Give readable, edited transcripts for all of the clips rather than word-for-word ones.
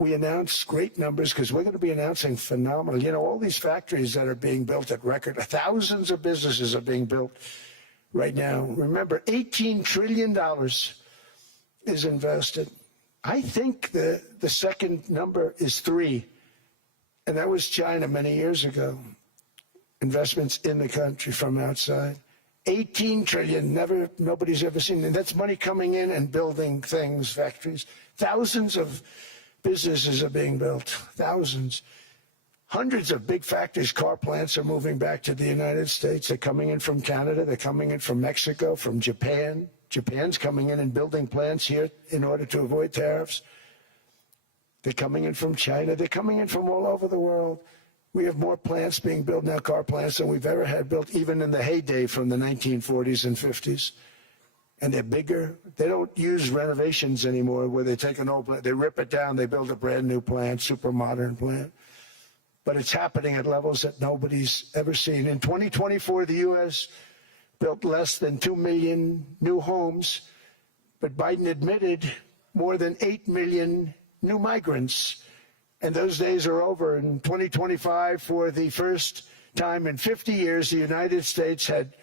we announced great numbers because we're going to be announcing phenomenal. You know, all these factories that are being built at record, thousands of businesses are being built right now. Remember, $18 trillion is invested. I think the second number is 3, and that was China many years ago. Investments in the country from outside. 18 trillion, nobody's ever seen. And that's money coming in and building things, factories. Thousands of businesses are being built, thousands. Hundreds of big factories, car plants are moving back to the United States. They're coming in from Canada, they're coming in from Mexico, from Japan. Japan's coming in and building plants here in order to avoid tariffs. They're coming in from China, they're coming in from all over the world. We have more plants being built now, car plants, than we've ever had built, even in the heyday from the 1940s and 50s. And they're bigger. They don't use renovations anymore where they take an old plant, they rip it down, they build a brand new plant, super modern plant. But it's happening at levels that nobody's ever seen. In 2024, the U.S. built less than 2 million new homes, but Biden admitted more than 8 million new migrants. And those days are over. In 2025, for the first time in 50 years, the United States had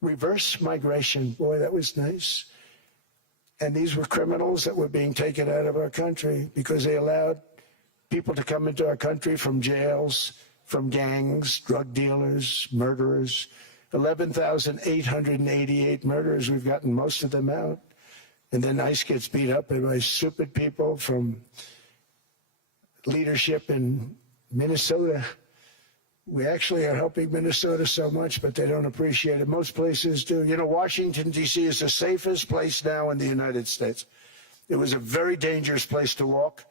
reverse migration. Boy, that was nice. And these were criminals that were being taken out of our country because they allowed people to come into our country from jails, from gangs, drug dealers, murderers. 11,888 murderers. We've gotten most of them out. And then ICE gets beat up by stupid people from leadership in Minnesota. We actually are helping Minnesota so much, but they don't appreciate it. Most places do. You know, Washington, D.C. is the safest place now in the United States. It was a very dangerous place to walk,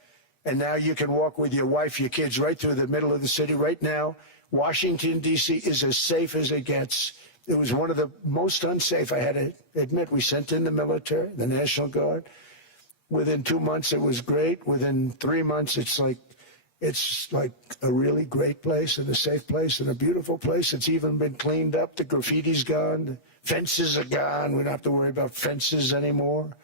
and now you can walk with your wife, your kids, right through the middle of the city. Right now, Washington, D.C. is as safe as it gets. It was one of the most unsafe, I had to admit. We sent in the military, the National Guard. Within 2 months, it was great. Within 3 months, it's like a really great place and a safe place and a beautiful place. It's even been cleaned up. The graffiti's gone. The fences are gone. We don't have to worry about fences anymore.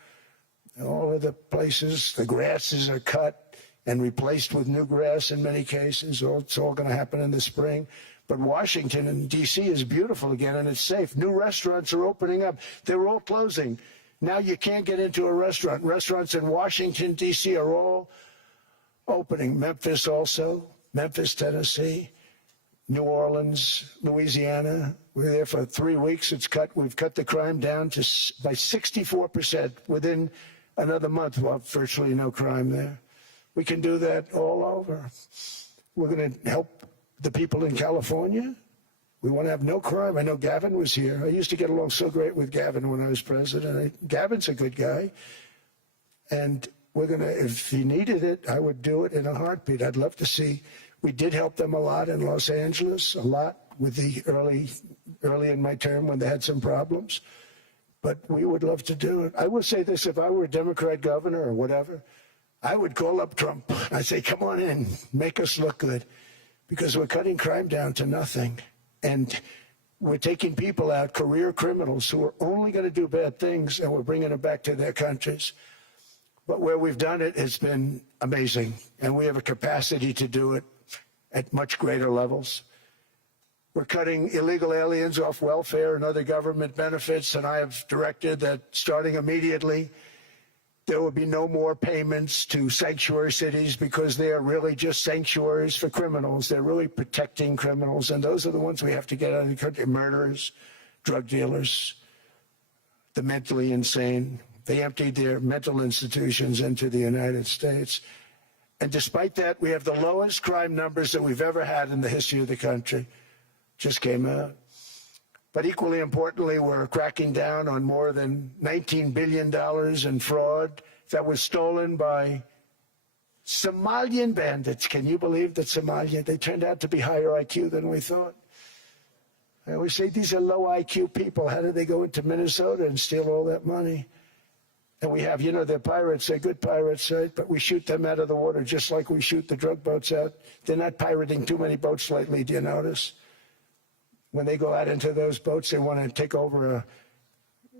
All of the places, the grasses are cut and replaced with new grass in many cases. It's all going to happen in the spring. But Washington and D.C. is beautiful again, and it's safe. New restaurants are opening up. They were all closing. Now you can't get into a restaurant. Restaurants in Washington, D.C. are all opening. Memphis also, Memphis, Tennessee, New Orleans, Louisiana. We're there for 3 weeks. We've cut the crime down by 64%. Within another month, we'll have virtually no crime there. We can do that all over. We're going to help the people in California. We want to have no crime. I know Gavin was here. I used to get along so great with Gavin when I was president. Gavin's a good guy. And we're going to, if he needed it, I would do it in a heartbeat. I'd love to see. We did help them a lot in Los Angeles, a lot with the early in my term when they had some problems. But we would love to do it. I will say this, if I were a Democrat governor or whatever, I would call up Trump. I'd say, come on in, make us look good. Because we're cutting crime down to nothing. And we're taking people out, career criminals who are only going to do bad things, and we're bringing them back to their countries. But where we've done it has been amazing. And we have a capacity to do it at much greater levels. We're cutting illegal aliens off welfare and other government benefits, and I have directed that starting immediately, there will be no more payments to sanctuary cities because they are really just sanctuaries for criminals. They're really protecting criminals, and those are the ones we have to get out of the country. Murderers, drug dealers, the mentally insane. They emptied their mental institutions into the United States. And despite that, we have the lowest crime numbers that we've ever had in the history of the country. Just came out. But equally importantly, we're cracking down on more than $19 billion in fraud that was stolen by Somalian bandits. Can you believe that Somalia, they turned out to be higher IQ than we thought. I always say these are low IQ people. How did they go into Minnesota and steal all that money? And we have, you know, they're pirates, they're good pirates, right? But we shoot them out of the water just like we shoot the drug boats out. They're not pirating too many boats lately, do you notice? When they go out into those boats, they want to take over a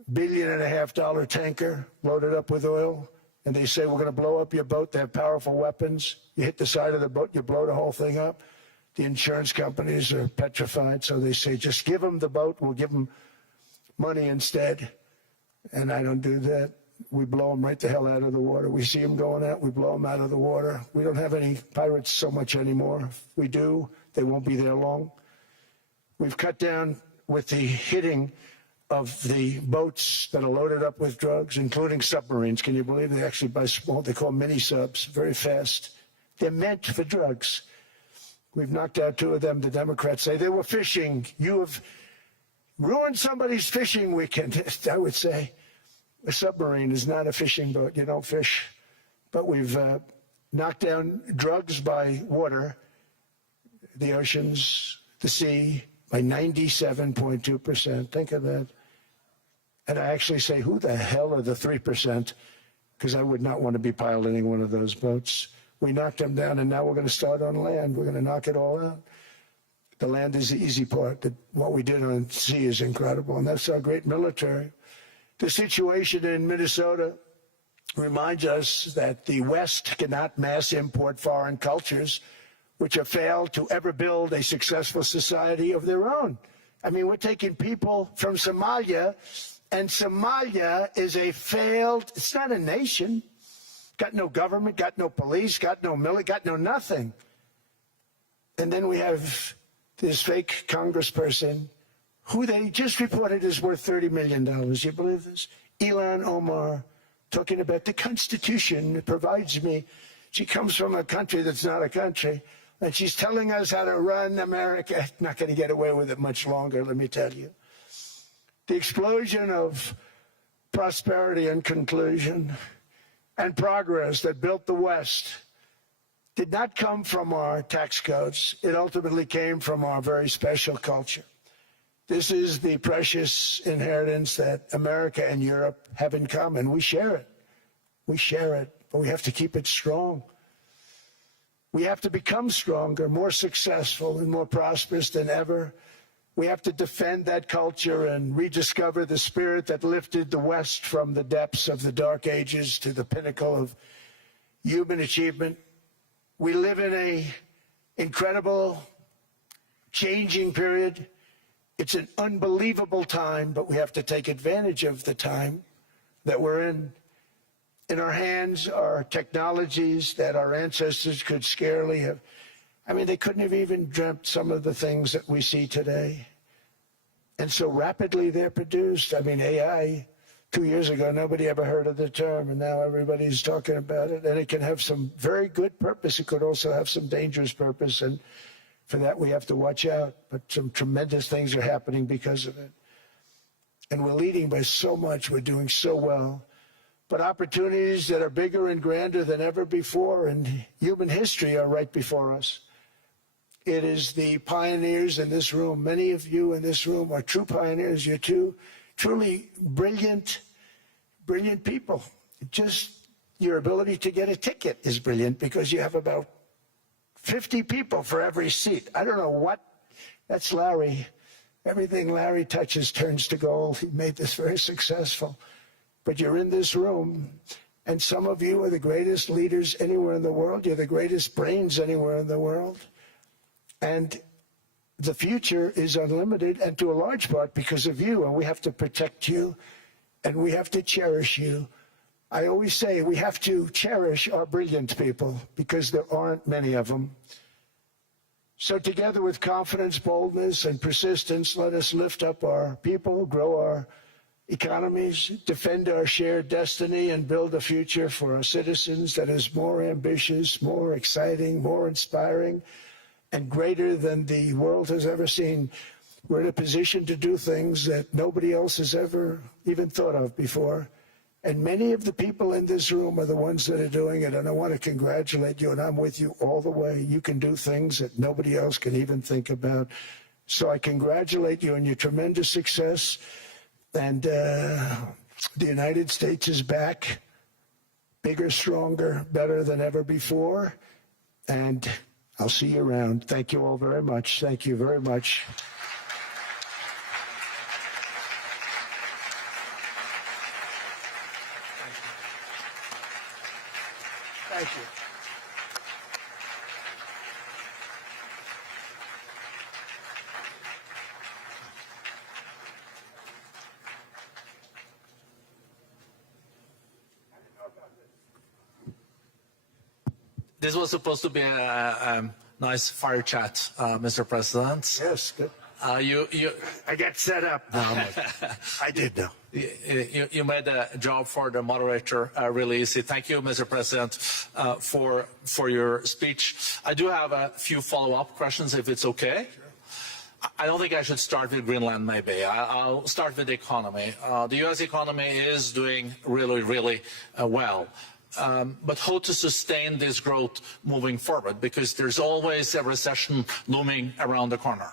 $1.5 billion tanker loaded up with oil, and they say, we're going to blow up your boat. They have powerful weapons. You hit the side of the boat, you blow the whole thing up. The insurance companies are petrified, so they say, just give them the boat. We'll give them money instead. And I don't do that. We blow them right the hell out of the water. We see them going out, we blow them out of the water. We don't have any pirates so much anymore. If we do, they won't be there long. We've cut down with the hitting of the boats that are loaded up with drugs, including submarines. Can you believe they actually buy small, they call mini subs, very fast. They're meant for drugs. We've knocked out 2 of them. The Democrats say they were fishing. You have ruined somebody's fishing weekend. I would say a submarine is not a fishing boat. You don't fish. But we've knocked down drugs by water, the oceans, the sea, by 97.2%. Think of that. And I actually say, who the hell are the 3%? Because I would not want to be piloting one of those boats. We knocked them down, and now we're going to start on land. We're going to knock it all out. The land is the easy part. What we did on sea is incredible, and that's our great military. The situation in Minnesota reminds us that the West cannot mass import foreign cultures which have failed to ever build a successful society of their own. I mean, we're taking people from Somalia, and Somalia is a failed, it's not a nation. Got no government, got no police, got no military, got no nothing. And then we have this fake congressperson who they just reported is worth $30 million. You believe this? Ilhan Omar, talking about the Constitution provides me. She comes from a country that's not a country, and she's telling us how to run America. Not going to get away with it much longer, let me tell you. The explosion of prosperity and conclusion and progress that built the West did not come from our tax codes. It ultimately came from our very special culture. This is the precious inheritance that America and Europe have in common. We share it. We share it, but we have to keep it strong. We have to become stronger, more successful, and more prosperous than ever. We have to defend that culture and rediscover the spirit that lifted the West from the depths of the Dark Ages to the pinnacle of human achievement. We live in an incredible, changing period. It's an unbelievable time, but we have to take advantage of the time that we're in. In our hands are technologies that our ancestors could scarcely have. I mean, they couldn't have even dreamt some of the things that we see today. And so rapidly they're produced. I mean, AI, 2 years ago, nobody ever heard of the term, and now everybody's talking about it. And it can have some very good purpose. It could also have some dangerous purpose, and for that we have to watch out. But some tremendous things are happening because of it. And we're leading by so much. We're doing so well. But opportunities that are bigger and grander than ever before in human history are right before us. It is the pioneers in this room. Many of you in this room are true pioneers. You're truly brilliant people. Just your ability to get a ticket is brilliant because you have about 50 people for every seat. I don't know what. That's Larry. Everything Larry touches turns to gold. He made this very successful. But you're in this room, and some of you are the greatest leaders anywhere in the world. You're the greatest brains anywhere in the world. And the future is unlimited, and to a large part because of you, and we have to protect you, and we have to cherish you. I always say we have to cherish our brilliant people because there aren't many of them. So together with confidence, boldness, and persistence, let us lift up our people, grow our economies, defend our shared destiny, and build a future for our citizens that is more ambitious, more exciting, more inspiring, and greater than the world has ever seen. We're in a position to do things that nobody else has ever even thought of before. And many of the people in this room are the ones that are doing it, and I want to congratulate you, and I'm with you all the way. You can do things that nobody else can even think about. So I congratulate you on your tremendous success. And the United States is back, bigger, stronger, better than ever before. And I'll see you around. Thank you all very much. Thank you very much. This was supposed to be a nice fire chat, Mr. President. Yes, good. I got set up. No, I did know. You made a job for the moderator really easy. Thank you, Mr. President, for your speech. I do have a few follow-up questions, if it's okay. Sure. I don't think I should start with Greenland, maybe. I'll start with the economy. The U.S. economy is doing really, really well. But how to sustain this growth moving forward? Because there's always a recession looming around the corner.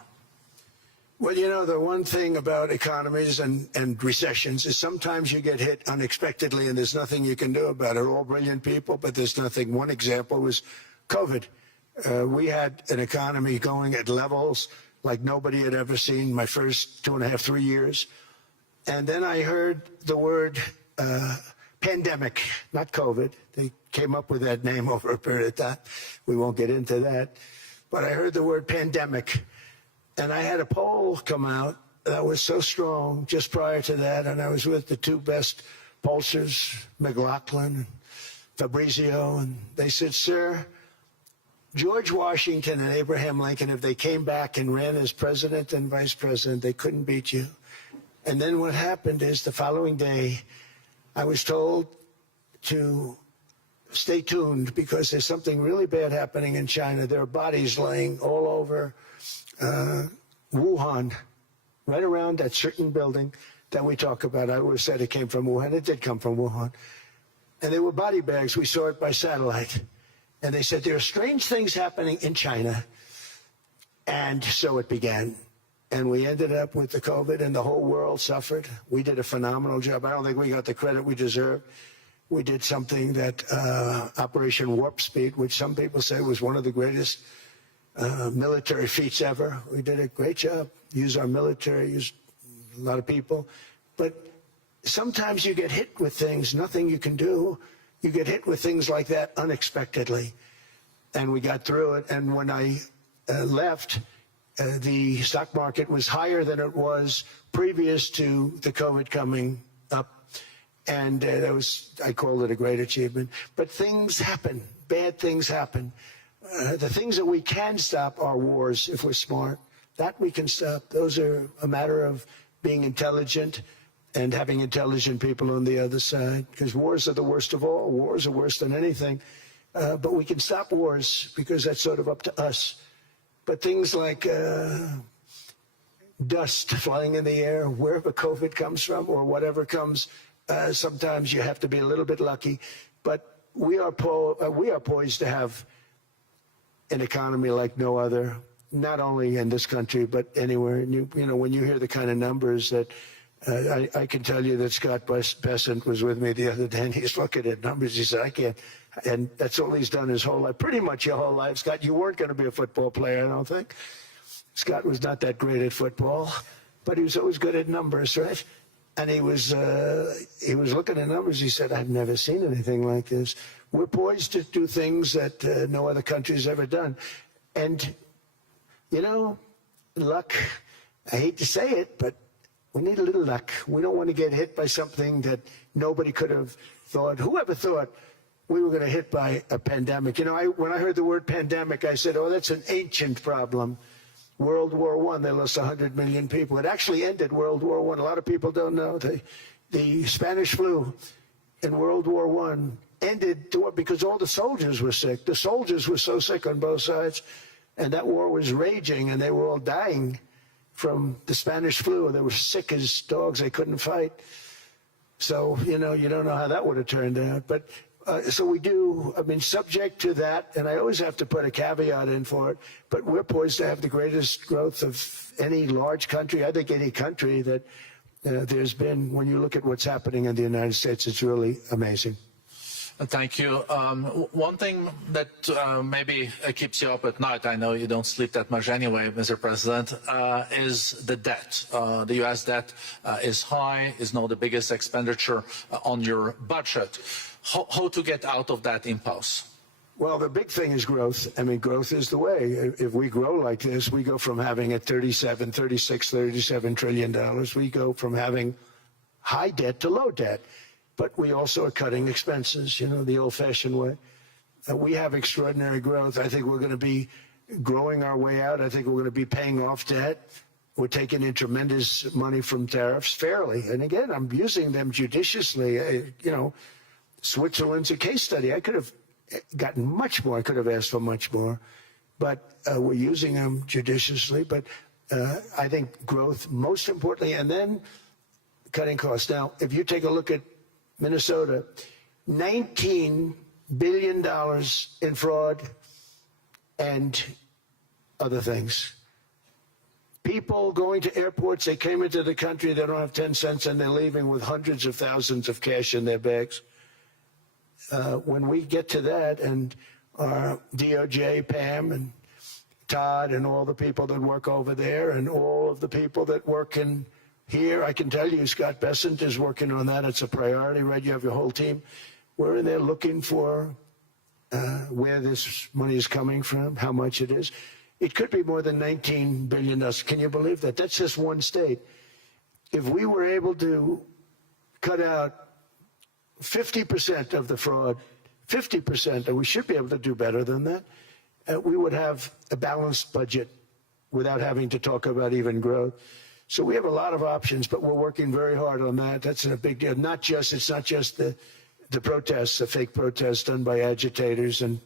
Well, you know, the one thing about economies and recessions is sometimes you get hit unexpectedly and there's nothing you can do about it. All brilliant people, but there's nothing. One example was COVID. We had an economy going at levels like nobody had ever seen my first 2.5, 3 years. And then I heard the word pandemic, not COVID. They came up with that name over a period of time. We won't get into that. But I heard the word pandemic. And I had a poll come out that was so strong just prior to that, and I was with the two best pollsters, McLaughlin and Fabrizio, and they said, sir, George Washington and Abraham Lincoln, if they came back and ran as president and vice president, they couldn't beat you. And then what happened is the following day, I was told to stay tuned because there's something really bad happening in China. There are bodies laying all over Wuhan, right around that certain building that we talk about. I always said it came from Wuhan. It did come from Wuhan. And they were body bags. We saw it by satellite. And they said, there are strange things happening in China. And so it began. And we ended up with the COVID, and the whole world suffered. We did a phenomenal job. I don't think we got the credit we deserve. We did something that Operation Warp Speed, which some people say was one of the greatest military feats ever. We did a great job. Use our military, use a lot of people. But sometimes you get hit with things, nothing you can do. You get hit with things like that unexpectedly. And we got through it. And when I left, the stock market was higher than it was previous to the COVID coming up. And that was, I call it a great achievement. But things happen. Bad things happen. The things that we can stop are wars if we're smart. That we can stop. Those are a matter of being intelligent and having intelligent people on the other side. Because wars are the worst of all. Wars are worse than anything. But we can stop wars because that's sort of up to us. But things like dust flying in the air, wherever COVID comes from or whatever comes, sometimes you have to be a little bit lucky. But we are poised to have an economy like no other, not only in this country, but anywhere. And you know, when you hear the kind of numbers that I can tell you that Scott Bessent was with me the other day, and he's looking at numbers. He said, I can't. And that's all he's done his whole life, pretty much your whole life. Scott, you weren't going to be a football player, I don't think. Scott was not that great at football, but he was always good at numbers, right? And he was looking at numbers. He said, I've never seen anything like this. We're poised to do things that no other country's ever done. And, you know, luck, I hate to say it, but we need a little luck. We don't want to get hit by something that nobody could have thought. Whoever thought we were going to hit by a pandemic? You know, when I heard the word pandemic, I said, oh, that's an ancient problem. World War I, they lost 100 million people. It actually ended World War I. A lot of people don't know. The Spanish flu in World War I ended because all the soldiers were sick. The soldiers were so sick on both sides, and that war was raging, and they were all dying from the Spanish flu. They were sick as dogs. They couldn't fight. So, you know, you don't know how that would have turned out. But so we do, I mean, subject to that, and I always have to put a caveat in for it, but we're poised to have the greatest growth of any large country, I think any country that there's been. When you look at what's happening in the United States, it's really amazing. Thank you. One thing that maybe keeps you up at night, I know you don't sleep that much anyway, Mr. President, is the debt. The U.S. debt is high, is now the biggest expenditure on your budget. How to get out of that impasse? Well, the big thing is growth. I mean, growth is the way. If we grow like this, we go from having at 37, 36, 37 trillion dollars. We go from having high debt to low debt. But we also are cutting expenses, you know, the old-fashioned way. We have extraordinary growth. I think we're going to be growing our way out. I think we're going to be paying off debt. We're taking in tremendous money from tariffs fairly. And again, I'm using them judiciously. Switzerland's a case study. I could have gotten much more. I could have asked for much more. But we're using them judiciously. But I think growth, most importantly, and then cutting costs. Now, if you take a look at Minnesota, $19 billion in fraud and other things. People going to airports, they came into the country, they don't have 10 cents, and they're leaving with hundreds of thousands of cash in their bags. When we get to that, and our DOJ, Pam, and Todd, and all the people that work over there, and all of the people that work in here, I can tell you, Scott Bessent is working on that. It's a priority, right? You have your whole team. We're in there looking for where this money is coming from, how much it is. It could be more than $19 billion. Can you believe that? That's just one state. If we were able to cut out 50% of the fraud, 50%, and we should be able to do better than that, we would have a balanced budget without having to talk about even growth. So we have a lot of options, but we're working very hard on that. That's a big deal. It's not just the protests, the fake protests done by agitators and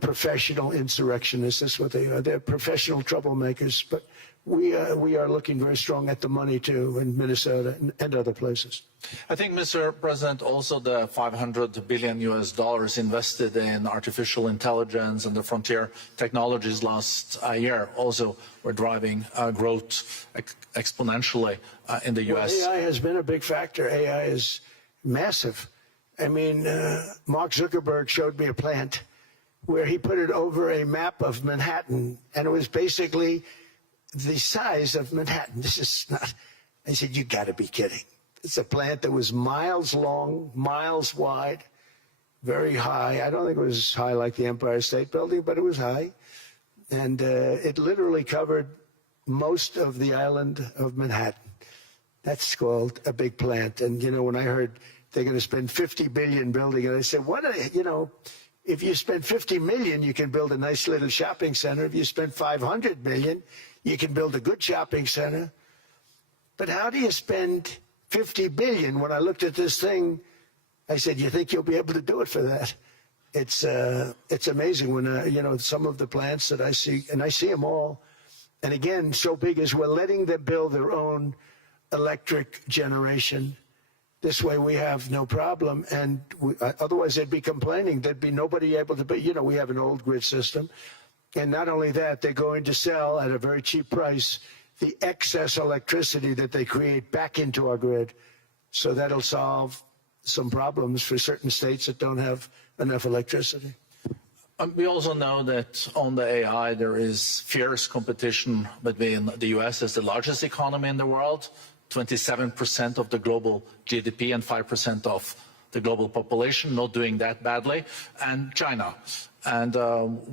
professional insurrectionists. That's what they are. They're professional troublemakers. But we are looking very strong at the money too in Minnesota and other places. I think, Mr. President, also the $500 billion invested in artificial intelligence and the frontier technologies last year also were driving growth exponentially in the U.S. Well, AI has been a big factor. AI is massive. I mean, Mark Zuckerberg showed me a plant where he put it over a map of Manhattan, and it was basically the size of Manhattan. This is not, I said, you got to be kidding. It's a plant that was miles long, miles wide, very high. I don't think it was high like the Empire State Building, but it was high. And it literally covered most of the island of Manhattan. That's called a big plant. And, when I heard they're going to spend $50 billion building it, I said, if you spend $50 million, you can build a nice little shopping center. If you spend $500 million, you can build a good shopping center. But how do you spend $50 billion? When I looked at this thing, I said, you think you'll be able to do it for that? It's amazing when, some of the plants that I see, and I see them all. And again, so big as we're letting them build their own electric generation. This way we have no problem, and otherwise they'd be complaining. There'd be nobody able to, but we have an old grid system. And not only that, they're going to sell at a very cheap price the excess electricity that they create back into our grid. So that'll solve some problems for certain states that don't have enough electricity. We also know that on the AI, there is fierce competition between the U.S. as the largest economy in the world, 27% of the global GDP and 5% of the global population, not doing that badly, and China. And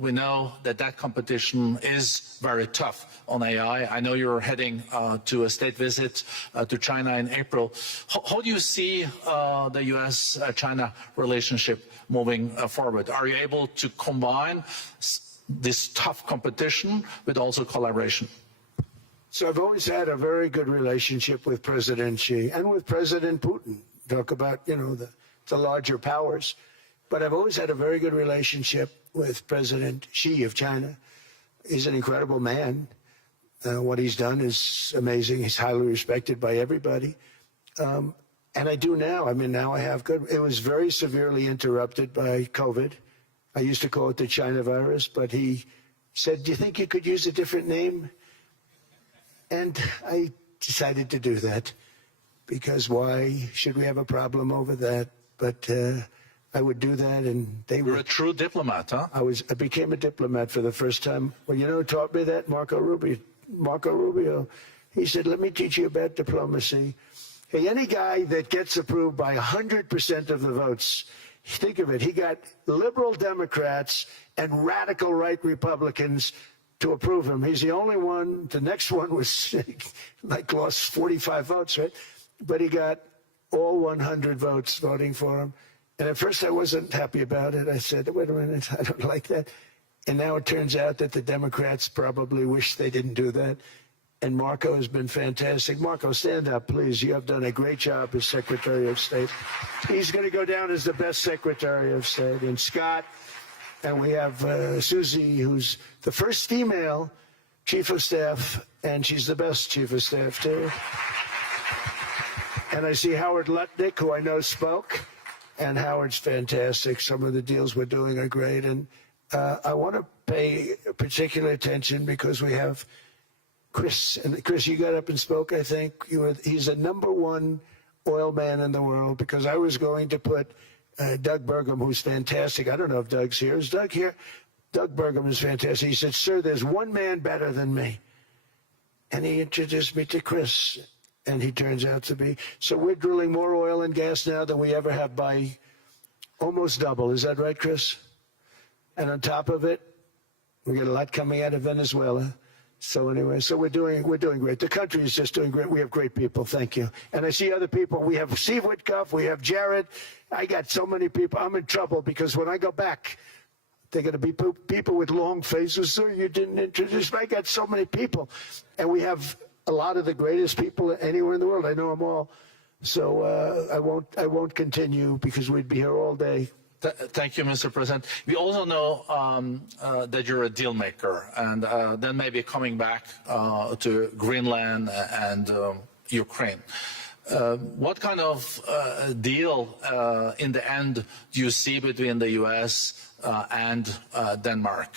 we know that competition is very tough on AI. I know you're heading to a state visit to China in April. How do you see the U.S.-China relationship moving forward? Are you able to combine this tough competition with also collaboration? So I've always had a very good relationship with President Xi and with President Putin. Talk about, the larger powers. But I've always had a very good relationship with President Xi of China. He's an incredible man. What he's done is amazing. He's highly respected by everybody. And I do now. I mean, now I have good. It was very severely interrupted by COVID. I used to call it the China virus, but he said, do you think you could use a different name? And I decided to do that because why should we have a problem over that? But I would do that, and they were. You're a true diplomat, huh? I became a diplomat for the first time. Well, who taught me that? Marco Rubio. He said, let me teach you about diplomacy. Hey, any guy that gets approved by 100% of the votes, think of it, he got liberal Democrats and radical right Republicans to approve him. He's the only one. The next one was lost 45 votes, right? But he got all 100 votes voting for him. And at first I wasn't happy about it. I said, wait a minute, I don't like that. And now it turns out that the Democrats probably wish they didn't do that. And Marco has been fantastic. Marco, stand up, please. You have done a great job as Secretary of State. He's going to go down as the best Secretary of State. And Scott, and we have Susie, who's the first female Chief of Staff, and she's the best Chief of Staff, too. And I see Howard Lutnick, who I know spoke, and Howard's fantastic. Some of the deals we're doing are great. And I want to pay particular attention because we have Chris. And Chris, you got up and spoke, I think. He's the #1 oil man in the world, because I was going to put Doug Burgum, who's fantastic. I don't know if Doug's here. Is Doug here? Doug Burgum is fantastic. He said, sir, there's one man better than me. And he introduced me to Chris, and he turns out to be. So we're drilling more oil and gas now than we ever have, by almost double. Is that right, Chris? And on top of it, we got a lot coming out of Venezuela. So anyway, so we're doing great. The country is just doing great. We have great people. Thank you. And I see other people. We have Steve Witkoff. We have Jared. I got so many people. I'm in trouble because when I go back, they're going to be people with long faces. Sir, you didn't introduce me. I got so many people. And we have a lot of the greatest people anywhere in the world. I know them all. So I won't continue because we'd be here all day. Thank you, Mr. President. We also know that you're a deal maker, and then maybe coming back to Greenland and Ukraine. What kind of deal in the end do you see between the U.S. And Denmark?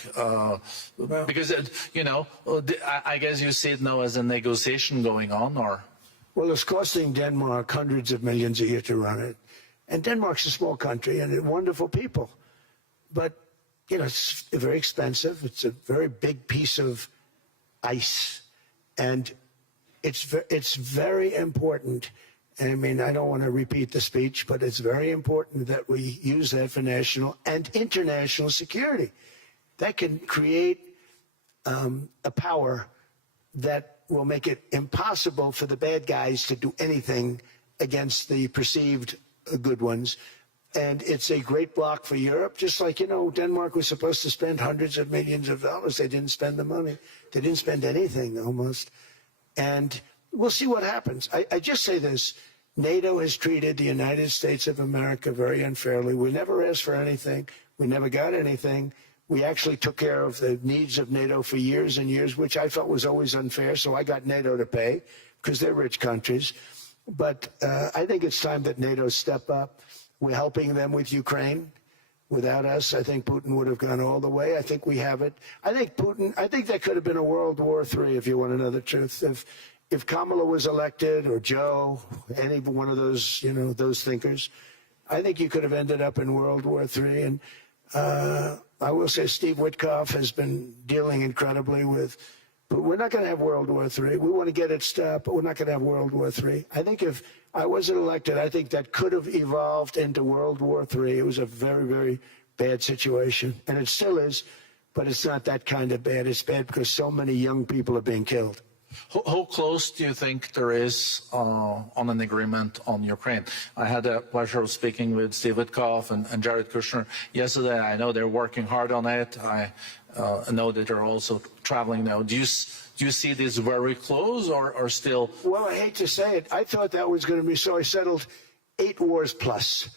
Because, I guess you see it now as a negotiation going on, or? Well, it's costing Denmark hundreds of millions a year to run it. And Denmark's a small country and wonderful people. But, it's very expensive. It's a very big piece of ice. And it's very important. I mean, I don't want to repeat the speech, but it's very important that we use that for national and international security. That can create a power that will make it impossible for the bad guys to do anything against the perceived good ones. And it's a great block for Europe, just like, Denmark was supposed to spend hundreds of millions of dollars. They didn't spend the money. They didn't spend anything, almost. And we'll see what happens. I just say this. NATO has treated the United States of America very unfairly. We never asked for anything. We never got anything. We actually took care of the needs of NATO for years and years, which I felt was always unfair. So I got NATO to pay because they're rich countries. But I think it's time that NATO step up. We're helping them with Ukraine. Without us, I think Putin would have gone all the way. I think we have it. I think there could have been a World War III, if you want to know the truth. If Kamala was elected, or Joe, any one of those, those thinkers, I think you could have ended up in World War III. And I will say Steve Witkoff has been dealing incredibly with. But we're not going to have World War III. We want to get it stopped, but we're not going to have World War III. I think if I wasn't elected, I think that could have evolved into World War III. It was a very, very bad situation, and it still is, but it's not that kind of bad. It's bad because so many young people are being killed. How close do you think there is on an agreement on Ukraine? I had the pleasure of speaking with Steve Witkoff and Jared Kushner yesterday. I know they're working hard on it. I know that they're also traveling now. Do you see this very close or still? Well, I hate to say it. I thought that was going to be so. I settled 8 wars plus.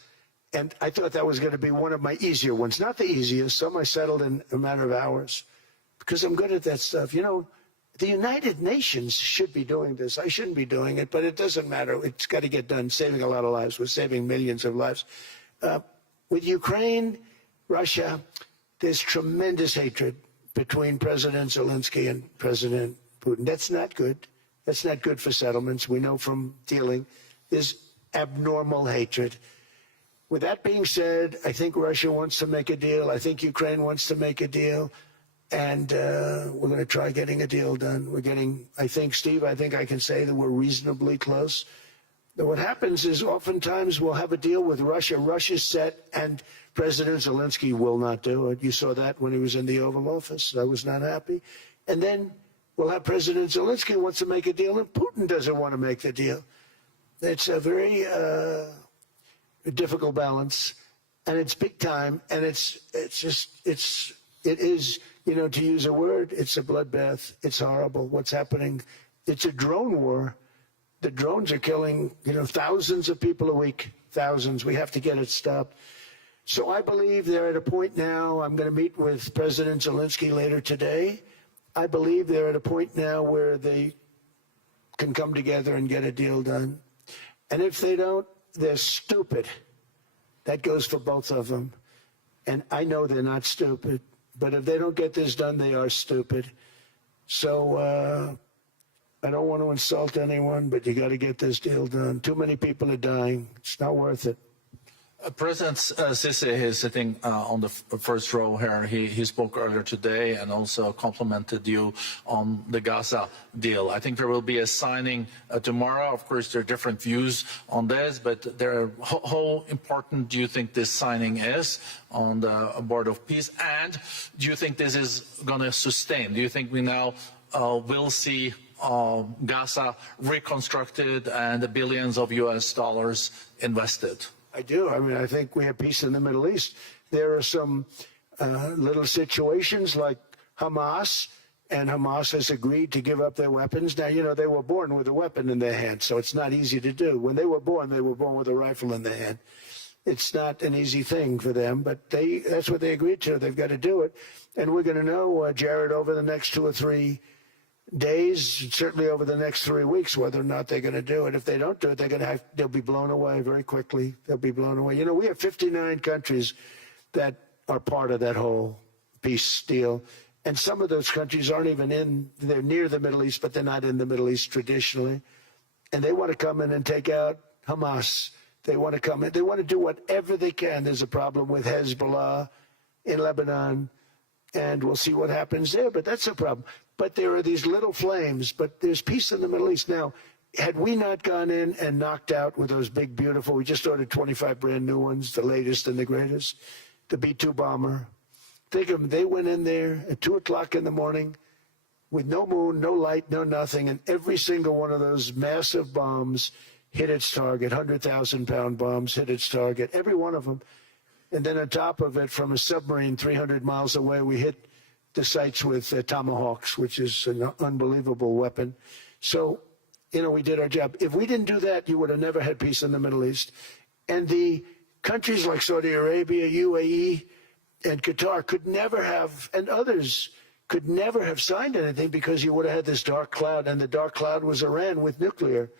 And I thought that was going to be one of my easier ones. Not the easiest. Some I settled in a matter of hours because I'm good at that stuff. The United Nations should be doing this. I shouldn't be doing it, but it doesn't matter. It's got to get done, saving a lot of lives. We're saving millions of lives. With Ukraine, Russia, there's tremendous hatred between President Zelensky and President Putin. That's not good. That's not good for settlements. We know from dealing. There's abnormal hatred. With that being said, I think Russia wants to make a deal. I think Ukraine wants to make a deal. And we're going to try getting a deal done. We're getting, I think, Steve, I think I can say that we're reasonably close. But what happens is oftentimes we'll have a deal with Russia. Russia's set, and President Zelensky will not do it. You saw that when he was in the Oval Office. I was not happy. And then we'll have President Zelensky wants to make a deal, and Putin doesn't want to make the deal. It's a very difficult balance. and it's big time, and it is, to use a word, it's a bloodbath. It's horrible what's happening. It's a drone war. The drones are killing, thousands of people a week, thousands. We have to get it stopped. So I believe they're at a point now. I'm going to meet with President Zelensky later today. I believe they're at a point now where they can come together and get a deal done. And if they don't, they're stupid. That goes for both of them. And I know they're not stupid. But if they don't get this done, they are stupid. So I don't want to insult anyone, but you got to get this deal done. Too many people are dying. It's not worth it. President Sisi is sitting on the first row here. He spoke earlier today and also complimented you on the Gaza deal. I think there will be a signing tomorrow. Of course, there are different views on this, but how important do you think this signing is on the Board of Peace? And do you think this is going to sustain? Do you think we now will see Gaza reconstructed and the billions of US dollars invested? I do. I mean, I think we have peace in the Middle East. There are some little situations like Hamas, and Hamas has agreed to give up their weapons. Now, they were born with a weapon in their hand, so it's not easy to do. When they were born with a rifle in their hand. It's not an easy thing for them, but that's what they agreed to. They've got to do it. And we're going to know, Jared, over the next 2 or 3 days, certainly over the next 3 weeks, whether or not they're going to do it. If they don't do it, they'll be blown away very quickly. They'll be blown away. We have 59 countries that are part of that whole peace deal. And some of those countries aren't even they're near the Middle East, but they're not in the Middle East traditionally. And they want to come in and take out Hamas. They want to come in. They want to do whatever they can. There's a problem with Hezbollah in Lebanon, and we'll see what happens there. But that's a problem. But there are these little flames, but there's peace in the Middle East. Now, had we not gone in and knocked out with those big, beautiful, we just ordered 25 brand new ones, the latest and the greatest, the B-2 bomber. Think of them, they went in there at 2 o'clock in the morning with no moon, no light, no nothing, and every single one of those massive bombs hit its target, 100,000-pound bombs hit its target, every one of them. And then on top of it, from a submarine 300 miles away, we hit the sites with tomahawks, which is an unbelievable weapon. So, we did our job. If we didn't do that, you would have never had peace in the Middle East. And the countries like Saudi Arabia, UAE, and Qatar could never have, and others could never have signed anything because you would have had this dark cloud, and the dark cloud was Iran with nuclear.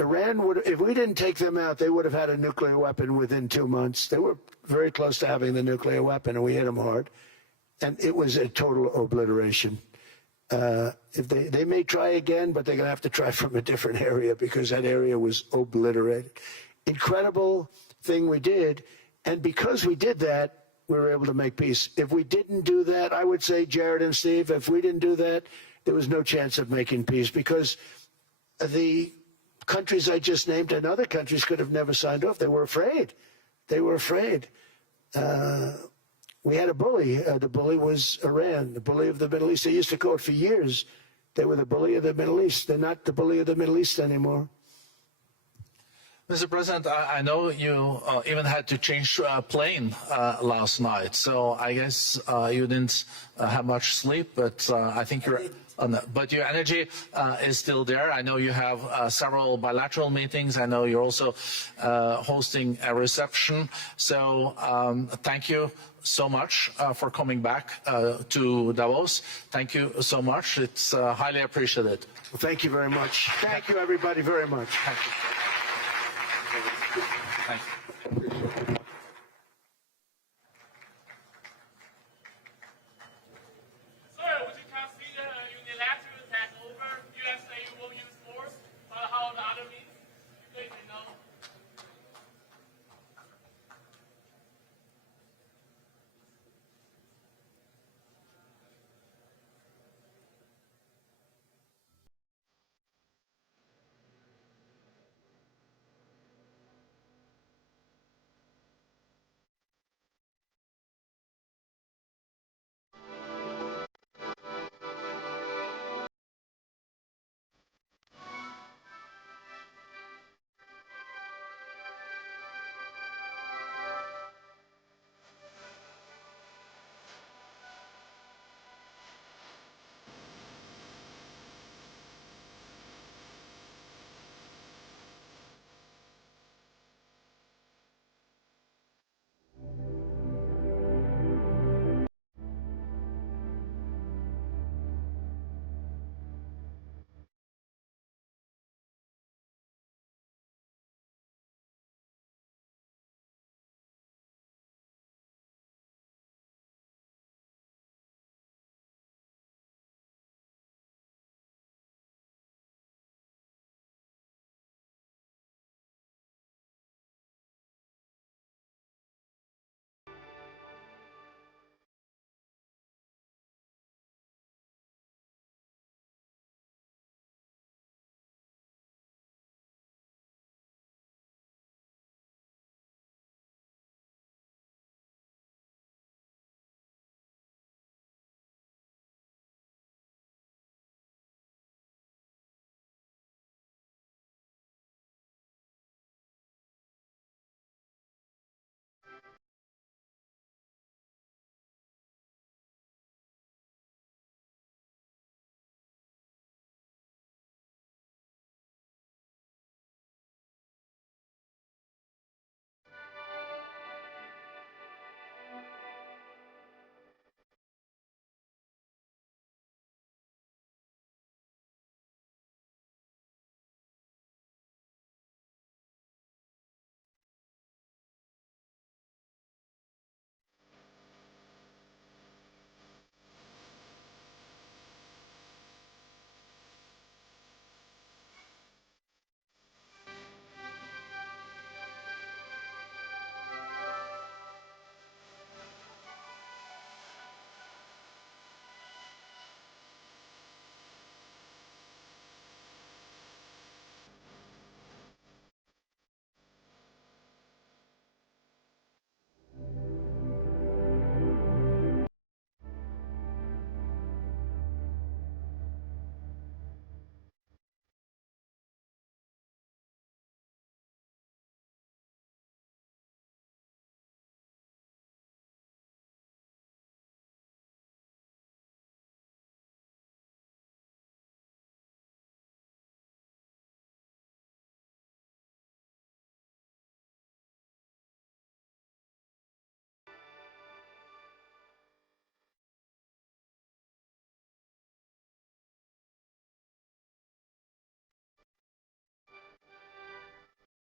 Iran would, if we didn't take them out, they would have had a nuclear weapon within 2 months. They were very close to having the nuclear weapon, and we hit them hard. And it was a total obliteration. If they may try again, but they're going to have to try from a different area because that area was obliterated. Incredible thing we did. And because we did that, we were able to make peace. If we didn't do that, I would say, Jared and Steve, if we didn't do that, there was no chance of making peace because the countries I just named and other countries could have never signed off. They were afraid. They were afraid. We had a bully. The bully was Iran, the bully of the Middle East. They used to call it for years. They were the bully of the Middle East. They're not the bully of the Middle East anymore. Mr. President, I know you even had to change a plane last night, so I guess you didn't have much sleep, but I think you're... but your energy is still there. I know you have several bilateral meetings. I know you're also hosting a reception. So thank you so much for coming back to Davos. Thank you so much. It's highly appreciated. Well, thank you very much. Thank you, everybody, very much. Thank you. Thank you.